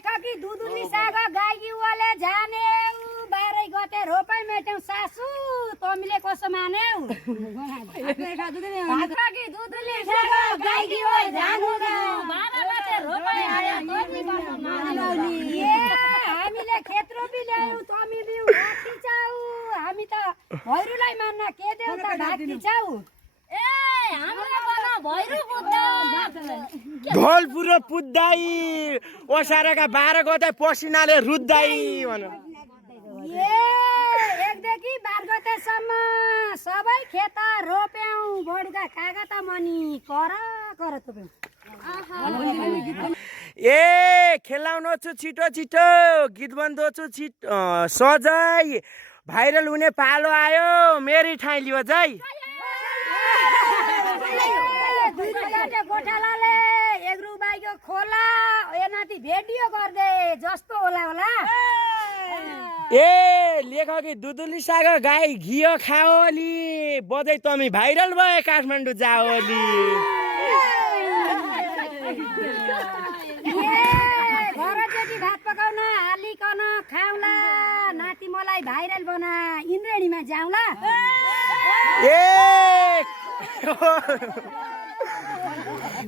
लेखकी दुधुली साग गाई युवाले जाने 12 गते रोपाई मेट्यौ सासु तमीले कसो मान्यौ लेखकी दुधुली साग गाई युवाले जानु 12 गते रोपाई आयो तमी कसो मान्यौ ए हामीले खेत रोपी ल्यायौ तमी बिउ राखी चाउ हामी त भैरुलाई मान्न के देउ त भागी चाउ ए हाम्रो बना भैरु पुत्दा ढोलपुरो पुद्दाई ओसारेका 12 गते पसिनाले रुद्दाई भन ए एकदेखि 12 गतेसम्म सबै खेत रोप्यौ बडुका कागत मनी कर थुप्यौ ए खेलाउनु छु छिटो छिटो गीत बन्दो छु छिटो सजाई भाइरल हुने पालो आयो मेरी ठाउँ लियो जाइ गोठालाले एग्रु बाइको खोला एनाति भेडियो गर्दै जस्तो होला होला ए लेखकी दुधुली साग गाई घियो खाओली बजै तमी भाइरल भए काठमाडौँ जाओली घर जेठी भात पकाउन हालिकन खाउला नाति मलाई भाइरल बना इन्द्रेणीमा जाउँला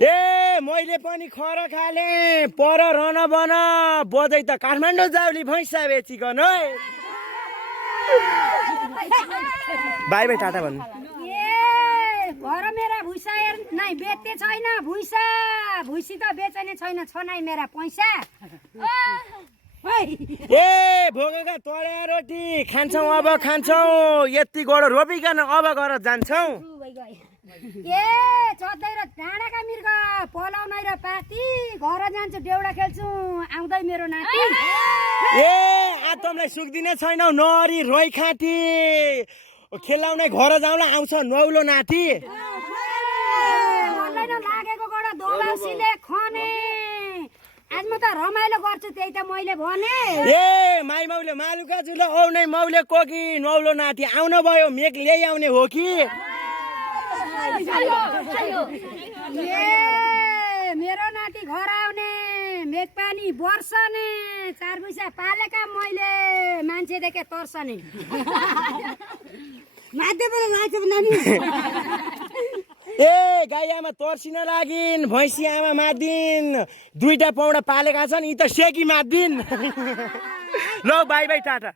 ए मैले पनि खर खाले पर रन बन बजै त काठमाडौँ जाउली भैँसा बेचिकन बाई बाई टाटा भन्नु ए घर मेरा भुइसा नै बेच्ने छैन भुइसा भुइसी त बेच्ने छैन छनाइ मेरा पैसा ए भोगेका तोड्या रोटी खान्छौ अब खान्छौ यति गोडो रोपिकन अब गर जान्छौ ए चोद्दै र डाँडाका मिर्ग पलाउनै र पाती घर जान्छु डेउडा खेल्छु आउँदै मेरो नाति ए आ तँलाई सुक्दिने छैनौ नरी रोइ खाटी खेलाउनै घर जाउँला आउँछ नौलो नाति मलाई न लागेको गोडा दोलासीले खने आज म त रमाइलो गर्छु त्यही त मैले भने ए माई मौले मालुका जुलो औनै मौले कोकी नौलो नाति आउन भयो मेघ ल्याइ आउने हो कि ए मेरो नाति घर आउने मेघ पानी बर्सने 4 पैसा पालेका मैले मान्छे देखे तर्सने माध्य पनि लान्छ नानी ए गाई आमा तर्सिन लागिन् भैँसी आमा मादिन् दुईटा पौडा पालेका छन् यी त सेकी मादिन् ल बाई बाई टाटा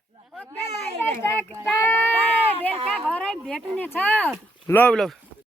बेलुका घरै भेटुने छ ल ल